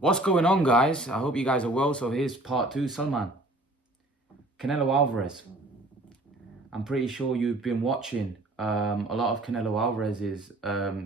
What's going on, guys? I hope you guys are well. So here's part two, Salman. Canelo Alvarez. I'm pretty sure you've been watching a lot of Canelo Alvarez's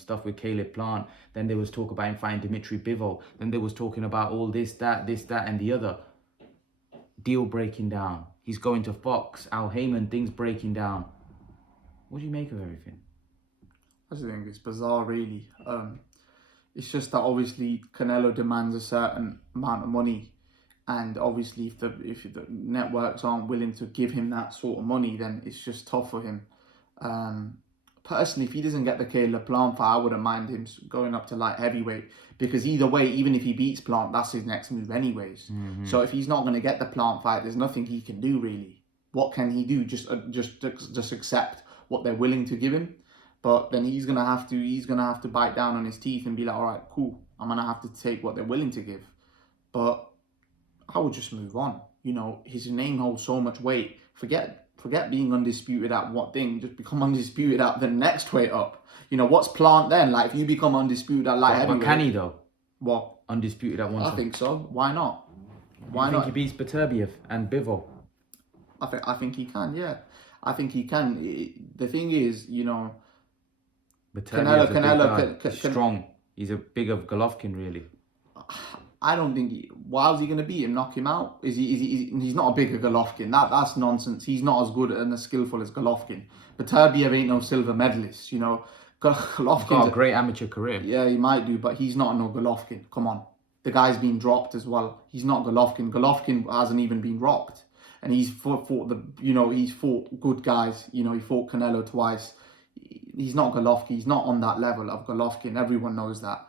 stuff with Caleb Plant. Then there was talk about him fighting Dimitri Bivol. Then there was talking about all this, that, and the other. Deal breaking down. He's going to Fox. Al Heyman, things breaking down. What do you make of everything? I just think it's bizarre, really. It's just that obviously Canelo demands a certain amount of money, and obviously if the networks aren't willing to give him that sort of money, then it's just tough for him. Personally, if he doesn't get the Caleb Plant fight, I wouldn't mind him going up to light heavyweight, because either way, even if he beats Plant, that's his next move anyways. So if he's not going to get the Plant fight, there's nothing he can do really. What can he do? Just accept what they're willing to give him. But then he's gonna have to bite down on his teeth and be like, all right, cool, I'm gonna have to take what they're willing to give. But I would just move on. You know, his name holds so much weight. Forget being undisputed at what thing. Just become undisputed at the next weight up. You know, what's Plant then? Like, if you become undisputed at light heavyweight. But can he though? What? Undisputed at one I side. think so. Why not? Why not? He beats Beterbiev and Bivol. I think he can. Yeah, I think he can. The thing is, you know, Canelo, strong. He's a bigger Golovkin, really. I don't think. Why was he going to beat him? Knock him out? He's not a bigger Golovkin. That's nonsense. He's not as good and as skillful as Golovkin. Beterbiev ain't no silver medalist. You know, Golovkin's got a great amateur career. Yeah, he might do, but he's not no Golovkin. Come on, the guy's been dropped as well. He's not Golovkin. Golovkin hasn't even been dropped, and he's fought good guys. You know, he fought Canelo twice. He's not Golovkin. He's not on that level of Golovkin. Everyone knows that.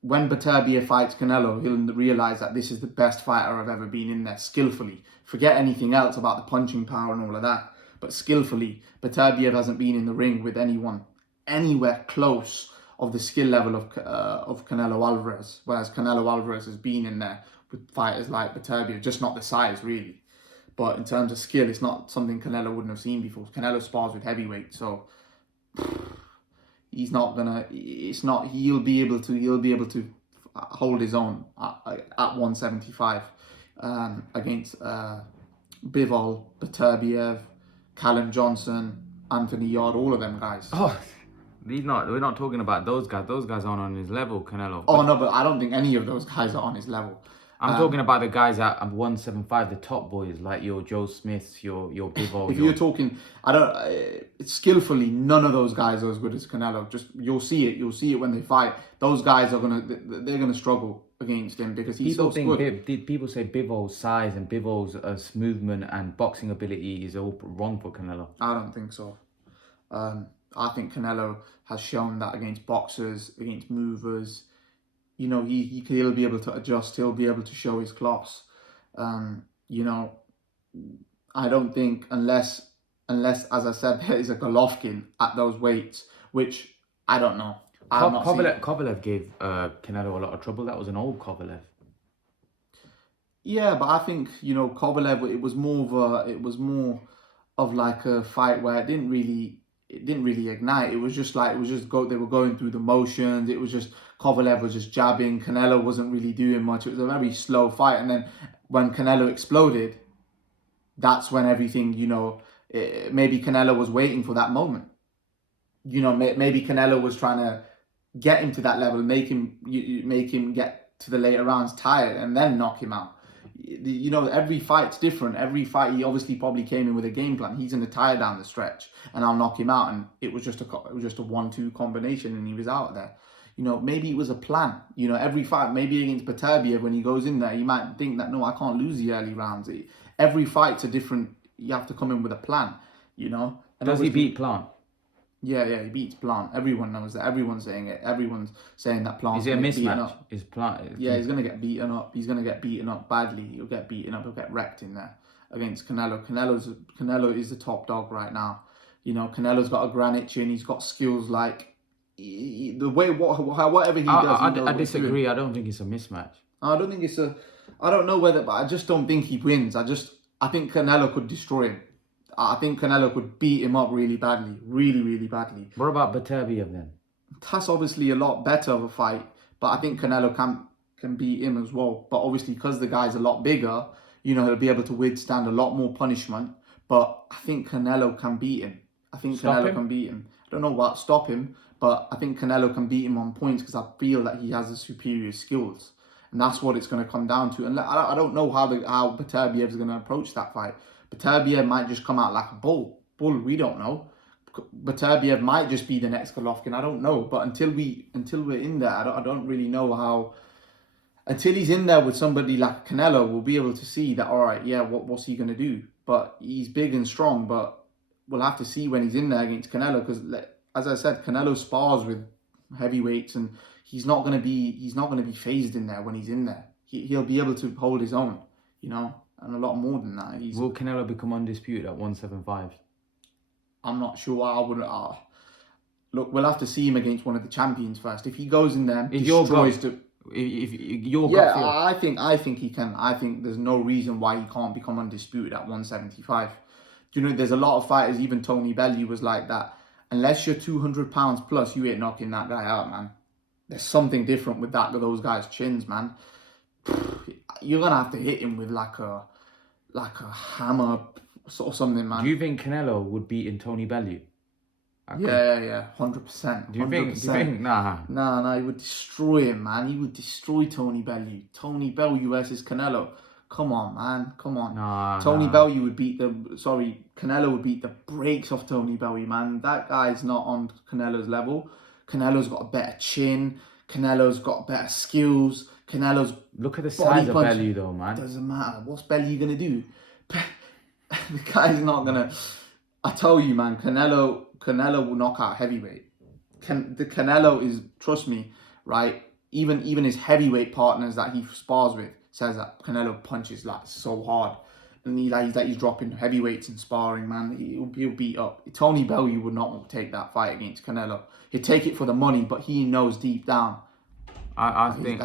When Beterbiev fights Canelo, he'll realise that this is the best fighter I've ever been in there, skillfully. Forget anything else about the punching power and all of that. But skillfully, Beterbiev hasn't been in the ring with anyone anywhere close of the skill level of Canelo Alvarez. Whereas Canelo Alvarez has been in there with fighters like Beterbiev, just not the size, really. But in terms of skill, it's not something Canelo wouldn't have seen before. Canelo spars with heavyweight, so he's not gonna. It's not. He'll be able to hold his own at 175 against Bivol, Beterbiev, Callum Johnson, Anthony Yarde, all of them guys. Oh, we're not talking about those guys. Those guys aren't on his level, Canelo. Oh no, but I don't think any of those guys are on his level. I'm talking about the guys at 175, the top boys, like your Joe Smiths, your Bivol. If you're talking, skillfully, none of those guys are as good as Canelo. Just you'll see it when they fight. They're gonna struggle against him because he's so good. People say Bivol's size and Bivol's movement and boxing ability is all wrong for Canelo. I don't think so. I think Canelo has shown that against boxers, against movers. You know, he'll be able to adjust. He'll be able to show his class. You know, I don't think unless, as I said, there is a Golovkin at those weights, which I don't know. Kovalev gave Canelo a lot of trouble. That was an old Kovalev. Yeah, but I think, you know, Kovalev, it was more of like a fight where it didn't really ignite. They were going through the motions. It was just Kovalev was just jabbing. Canelo wasn't really doing much. It was a very slow fight. And then when Canelo exploded, that's when everything, you know, maybe Canelo was waiting for that moment. You know, maybe Canelo was trying to get him to that level, make him get to the later rounds tired and then knock him out. You know, every fight's different. Every fight, he obviously probably came in with a game plan. He's going to tire down the stretch, and I'll knock him out. And it was just a 1-2 combination, and he was out there. You know, maybe it was a plan. You know, every fight, maybe against Beterbiev, when he goes in there, you might think that no, I can't lose the early rounds. Every fight's a different. You have to come in with a plan. You know. And does he beat Plant? Yeah, he beats Plant. Everyone knows that. Everyone's saying it. Everyone's saying that Plant. Is it a mismatch? Is Plant? Yeah, he's gonna get beaten up. He's gonna get beaten up badly. He'll get beaten up. He'll get wrecked in there against Canelo. Canelo is the top dog right now. You know, Canelo's got a granite chin. He's got skills like whatever he does. I disagree. I don't think it's a mismatch. I don't think it's a. I don't know whether, but I just don't think he wins. I think Canelo could destroy him. I think Canelo could beat him up really badly. Really, really badly. What about Beterbiev then? That's obviously a lot better of a fight, but I think Canelo can beat him as well. But obviously, because the guy's a lot bigger, you know, he'll be able to withstand a lot more punishment. But I think Canelo can beat him. I think Canelo can beat him. I don't know about stop him, but I think Canelo can beat him on points because I feel that he has the superior skills. And that's what it's going to come down to. And I don't know how Beterbiev is going to approach that fight. Beterbiev might just come out like a bull. We don't know. Beterbiev might just be the next Golovkin. I don't know. But until we're in there, I don't really know how. Until he's in there with somebody like Canelo, we'll be able to see that, all right, yeah, what's he going to do? But he's big and strong, but we'll have to see when he's in there against Canelo, because as I said, Canelo spars with heavyweights, and he's not going to be phased in there when he's in there. He'll be able to hold his own, you know, and a lot more than that. Will Canelo become undisputed at 175? I'm not sure. I wouldn't. Look, we'll have to see him against one of the champions first. If he goes in there and destroys I think he can. I think there's no reason why he can't become undisputed at 175. You know, there's a lot of fighters, even Tony Bellew was like that. Unless you're 200 pounds plus, you ain't knocking that guy out, man. There's something different with those guys' chins, man. You're gonna have to hit him with like a hammer or something, man. Do you think Canelo would beat in Tony Bellew? Yeah, 100%. Do you think? Nah, he would destroy him, man. He would destroy Tony Bellew. Tony Bellew versus Canelo. Come on, man. Come on. Canelo would beat the brakes off Tony Bellew, man. That guy's not on Canelo's level. Canelo's got a better chin. Canelo's got better skills. Look at the size of Bellew, though, man. Doesn't matter. What's Bellew gonna do? The guy's not gonna. I tell you, man. Canelo will knock out heavyweight. The Canelo is, trust me, right? Even his heavyweight partners that he spars with says that Canelo punches like so hard, and he's dropping heavyweights and sparring, man. He'll beat up. Tony Bellew would not take that fight against Canelo. He'd take it for the money, but he knows deep down. I think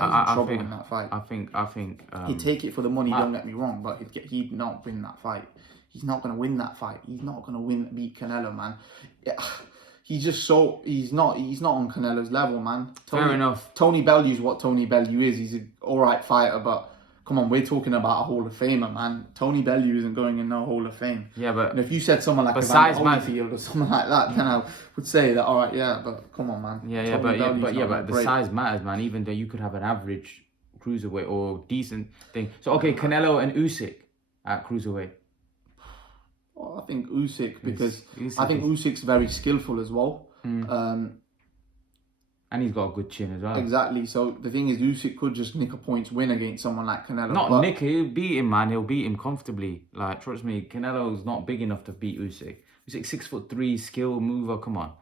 he'd take it for the money. Don't get me wrong, but he'd not win that fight. He's not going to win that fight. He's not going to beat Canelo, man. He's not on Canelo's level, man. Fair enough. Tony Bellew is what Tony Bellew is. He's an alright fighter, but come on, we're talking about a Hall of Famer, man. Tony Bellew isn't going in no Hall of Fame. Yeah, but... And if you said someone like Evander Holyfield or something like that, then I would say that, alright, yeah, but come on, man. But the size matters, man. Even though you could have an average cruiserweight or decent thing. So, okay, Canelo and Usyk at cruiserweight. I think Usyk, because I think Usyk's very skillful as well. And he's got a good chin as well. Exactly. So the thing is, Usyk could just nick a points win against someone like Canelo. He'll beat him, man. He'll beat him comfortably. Like, trust me, Canelo's not big enough to beat Usyk. Usyk's 6'3", skill mover. Come on,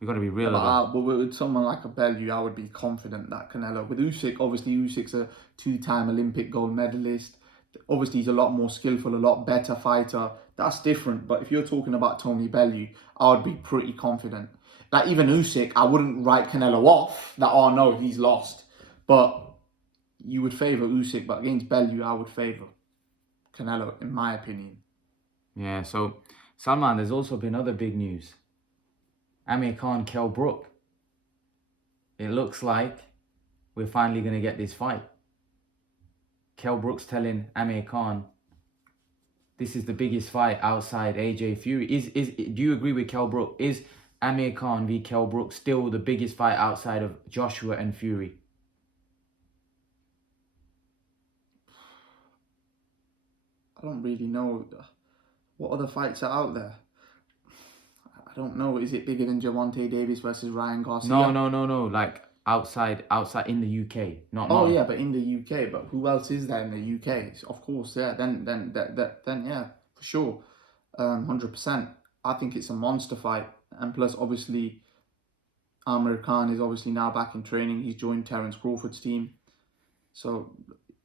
we got to be real. But with someone like a Bellew, I would be confident that Canelo. With Usyk, obviously Usyk's a 2-time Olympic gold medalist. Obviously, he's a lot more skillful, a lot better fighter. That's different. But if you're talking about Tony Bellew, I would be pretty confident. Like, even Usyk, I wouldn't write Canelo off that, oh no, he's lost. But you would favour Usyk, but against Bellew, I would favour Canelo, in my opinion. Yeah, so, Salman, there's also been other big news. Amir Khan, Kell Brook. It looks like we're finally going to get this fight. Kell Brook's telling Amir Khan, this is the biggest fight outside AJ Fury. Do you agree with Kell Brook? Is Amir Khan v Kell Brook still the biggest fight outside of Joshua and Fury? I don't really know. What other fights are out there? I don't know. Is it bigger than Gervonta Davis versus Ryan Garcia? No. Like, outside in the UK, yeah, but in the UK. But who else is there in the UK? Of course, yeah. Then yeah, for sure, 100%. I think it's a monster fight, and plus, obviously, Amir Khan is obviously now back in training. He's joined Terence Crawford's team, so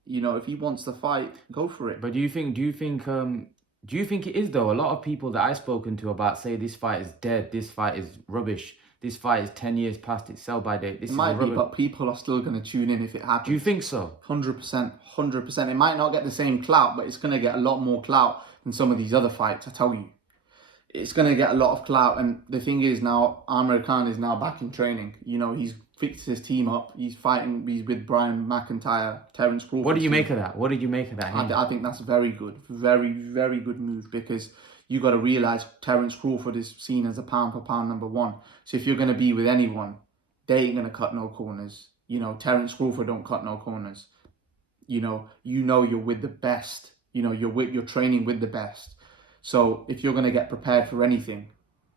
you know, if he wants the fight, go for it. But do you think it is though? A lot of people that I've spoken to about say this fight is dead. This fight is rubbish. This fight is 10 years past its sell-by date. It might be, but people are still going to tune in if it happens. Do you think so? 100%. It might not get the same clout, but it's going to get a lot more clout than some of these other fights, I tell you. it's going to get a lot of clout. And the thing is now, Amir Khan is now back in training. You know, he's fixed his team up. He's with Brian McIntyre, Terence Crawford. What do you make of that? What did you make of that? I think that's very good. Very, very good move, because you got to realise Terence Crawford is seen as a pound for pound number one. So if you're going to be with anyone, they ain't going to cut no corners. You know, Terence Crawford don't cut no corners. You know you're with the best. You know, you're training with the best. So if you're going to get prepared for anything,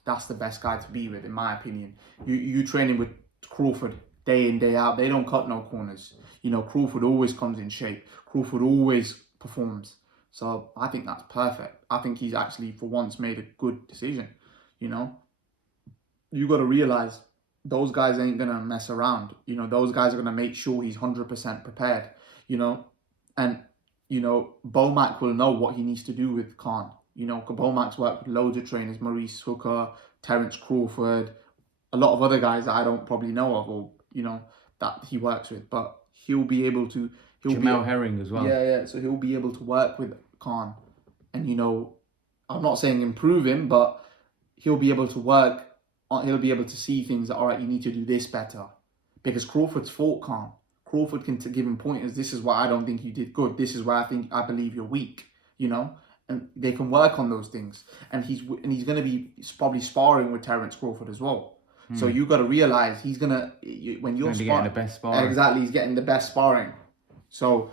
that's the best guy to be with, in my opinion. You training with Crawford day in, day out. They don't cut no corners. You know, Crawford always comes in shape. Crawford always performs. So I think that's perfect. I think he's actually, for once, made a good decision. You know, you got to realise those guys ain't going to mess around. You know, those guys are going to make sure he's 100% prepared, you know. And, you know, Bomac will know what he needs to do with Khan. You know, Bomac's worked with loads of trainers, Maurice Hooker, Terence Crawford, a lot of other guys that I don't probably know of, or, you know, that he works with. But he'll be able to... Jamel Herring as well. Yeah. So he'll be able to work with Khan. And, you know, I'm not saying improve him, but he'll be able to work... He'll be able to see things that, all right, you need to do this better. Because Crawford's fought Khan. Crawford can give him pointers. This is why I don't think you did good. This is why I believe you're weak, you know? And they can work on those things. And he's going to be probably sparring with Terence Crawford as well. So you got to realize he's going to... When you're getting the best sparring. Exactly, he's getting the best sparring. So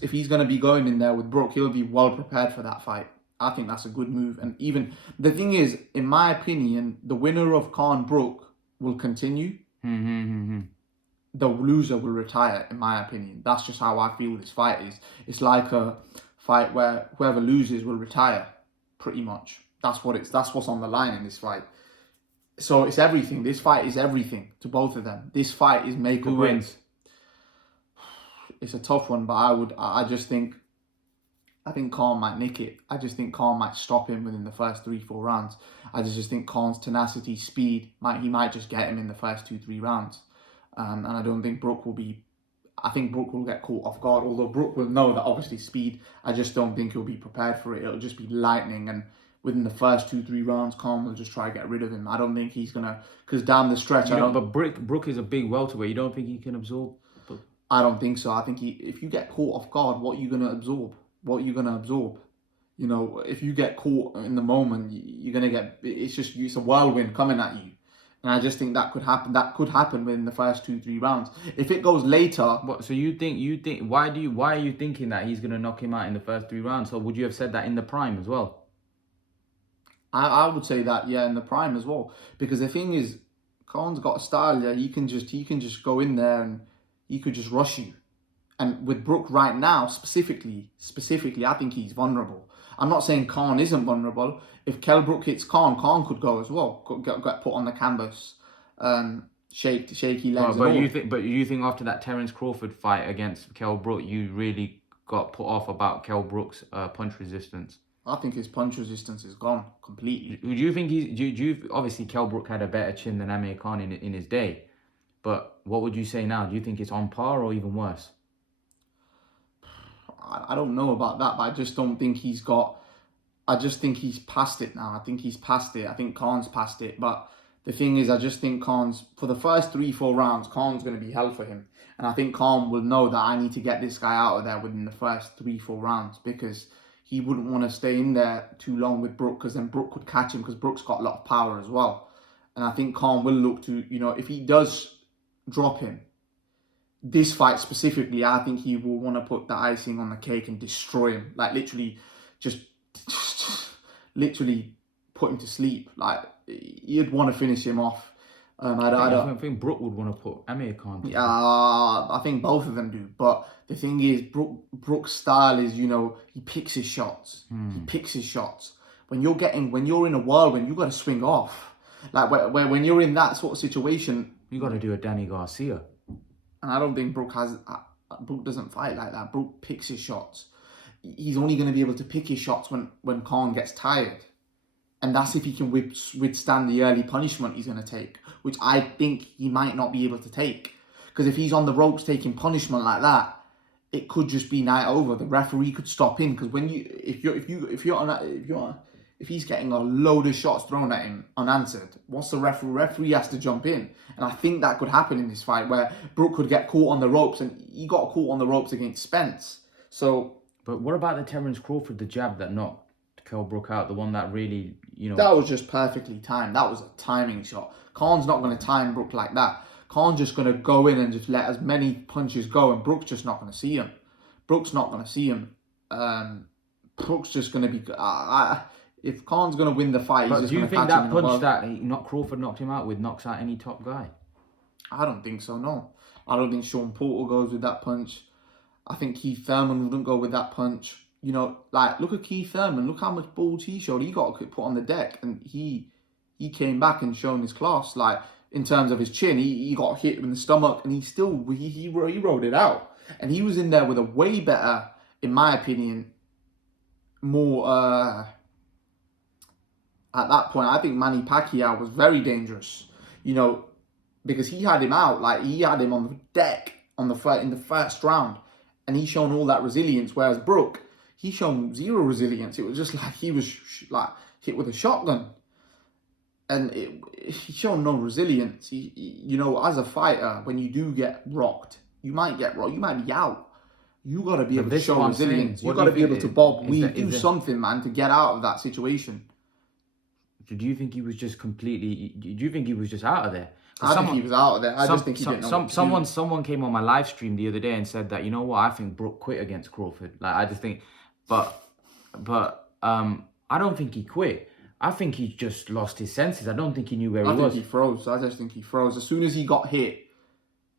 if he's going to be going in there with Brook, he'll be well prepared for that fight. I think that's a good move. And even the thing is, in my opinion, the winner of Khan Brook will continue. The loser will retire, in my opinion. That's just how I feel this fight is. It's like a fight where whoever loses will retire, pretty much. That's what's on the line in this fight. So it's everything. This fight is everything to both of them. This fight is make or break. Who wins? It's a tough one, but I think Khan might nick it. I just think Khan might stop him within the first 3-4 rounds. I just think Khan's tenacity, speed, he might just get him in the first 2-3 rounds. And I don't think Brook will be... I think Brook will get caught off guard, although Brook will know that obviously speed. I just don't think he'll be prepared for it. It'll just be lightning, and within the first 2-3 rounds, Khan will just try to get rid of him. I don't think he's going to... Because down the stretch, But Brook is a big welterweight. You don't think he can absorb? I don't think so. I think if you get caught off guard, what are you going to absorb? What are you going to absorb? You know, if you get caught in the moment, you're going to get... It's a whirlwind coming at you. And I just think that could happen. That could happen within the first 2-3 rounds. If it goes later... What, so you think... Why are you thinking that he's going to knock him out in the first 3 rounds? So would you have said that in the prime as well? I would say that, yeah, in the prime as well. Because the thing is, Khan's got a style there. He can just go in there and he could just rush you. And with Brook right now, specifically, I think he's vulnerable. I'm not saying Khan isn't vulnerable. If Kell Brook hits Khan could go as well. Get put on the canvas, shaky legs. But you think after that Terence Crawford fight against Kell Brook, you really got put off about Kell Brook's punch resistance? I think his punch resistance is gone completely. Do you think obviously Kell Brook had a better chin than Amir Khan in his day, but what would you say now? Do you think it's on par or even worse? I don't know about that, but I just don't think he's got... I just think he's past it now. I think he's past it. I think Khan's past it. But the thing is, I just think Khan's... For the first 3-4 rounds, Khan's going to be hell for him. And I think Khan will know that I need to get this guy out of there within the first 3-4 rounds, because he wouldn't want to stay in there too long with Brook, because then Brook could catch him, because Brook's got a lot of power as well. And I think Khan will look to, you know, if he does drop him, this fight specifically, I think he will want to put the icing on the cake and destroy him. Like, literally, just literally put him to sleep. Like, you'd want to finish him off. I don't think Brook would want to put Amir Khan. Yeah, I think both of them do. But the thing is, Brook's style is, you know, he picks his shots. He picks his shots. When you're in a whirlwind, you got to swing off. Like, when you're in that sort of situation, you got to do a Danny Garcia. And I don't think Brook doesn't fight like that. Brook picks his shots. He's only going to be able to pick his shots when Khan gets tired. And that's if he can withstand the early punishment he's going to take, which I think he might not be able to take. Because if he's on the ropes taking punishment like that, it could just be night over. The referee could stop him, because if if he's getting a load of shots thrown at him unanswered, what's the referee? Referee has to jump in. And I think that could happen in this fight where Brook could get caught on the ropes, and he got caught on the ropes against Spence. So... But what about the Terence Crawford, the jab that knocked Kell Brook out, the one that really, you know... That was just perfectly timed. That was a timing shot. Khan's not going to time Brook like that. Khan's just going to go in and just let as many punches go, and Brook's just not going to see him. Brook's not going to see him. Brook's just going to be... if Khan's going to win the fight, he's just going to catch him. Do you think that punch that Crawford knocked him out with knocks out any top guy? I don't think so, no. I don't think Sean Porter goes with that punch. I think Keith Thurman wouldn't go with that punch. You know, like, look at Keith Thurman. Look how much balls he showed. He got put on the deck, and he came back and shown his class. Like, in terms of his chin, he got hit in the stomach, and he rode it out. And he was in there with a way better, in my opinion, more... at that point, I think Manny Pacquiao was very dangerous. You know, because he had him out. Like, he had him on the deck in the first round. And he shown all that resilience, whereas Brook, he shown zero resilience. It was just like he was like hit with a shotgun, and he showed no resilience. You know, as a fighter, when you do get rocked, you might get rocked, you might be out. You got to be able to show resilience. You got to be able to bob, weave, do something, man, to get out of that situation. Do you think he was just completely? Do you think he was just out of there? I think he was out of there. I just think he didn't know what to do. Someone came on my live stream the other day and said that, you know what, I think Brook quit against Crawford. Like, I just think, but I don't think he quit. I think he just lost his senses. I don't think he knew where he was. I think he froze. I just think he froze. As soon as he got hit,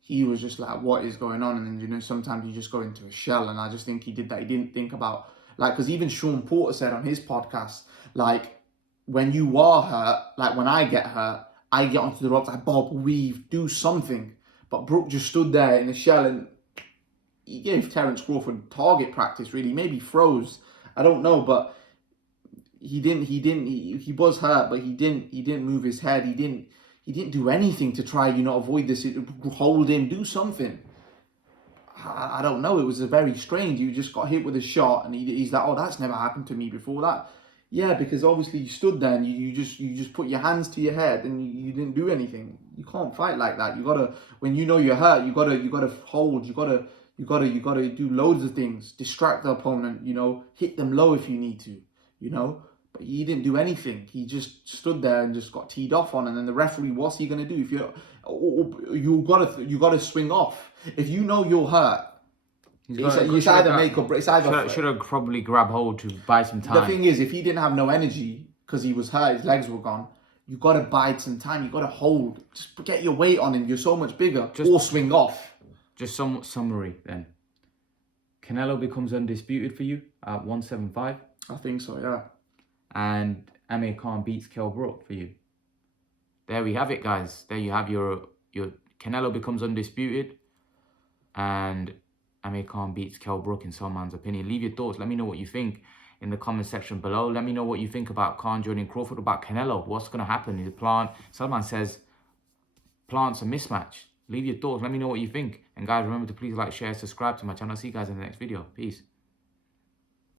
he was just like, what is going on? And then, you know, sometimes you just go into a shell. And I just think he did that. He didn't think about, like, because even Sean Porter said on his podcast, like, when you are hurt, like when I get hurt, I get onto the ropes, I bob, weave, do something. But Brook just stood there in a shell, and he gave Terence Crawford target practice, really. Maybe froze. I don't know, but he was hurt, but he didn't move his head. He didn't do anything to try, you know, avoid this, hold him, do something. I don't know. It was a very strange. You just got hit with a shot, and he's like, oh, that's never happened to me before. That. Yeah, because obviously you stood there and you just put your hands to your head and you didn't do anything. You can't fight like that. You gotta, when you know you're hurt, you gotta hold. You gotta do loads of things. Distract the opponent. You know, hit them low if you need to. You know, but he didn't do anything. He just stood there and just got teed off on. And then the referee, what's he gonna do? If you gotta swing off. If you know you're hurt. It's either make or break. Should have probably grabbed hold to buy some time. The thing is, if he didn't have no energy because he was hurt, his legs were gone, you got to bide some time. You got to hold. Just get your weight on him. You're so much bigger. Or swing off. Just some summary then. Canelo becomes undisputed for you at 175. I think so, yeah. And Amir Khan beats Kell Brook for you. There we have it, guys. There you have your Canelo becomes undisputed, and Amir Khan beats Kell Brook in Salman's opinion. Leave your thoughts. Let me know what you think in the comment section below. Let me know what you think about Khan joining Crawford, about Canelo. What's going to happen? Is plant? Salman says plant's a mismatch. Leave your thoughts. Let me know what you think. And guys, remember to please like, share, subscribe to my channel. See you guys in the next video. Peace.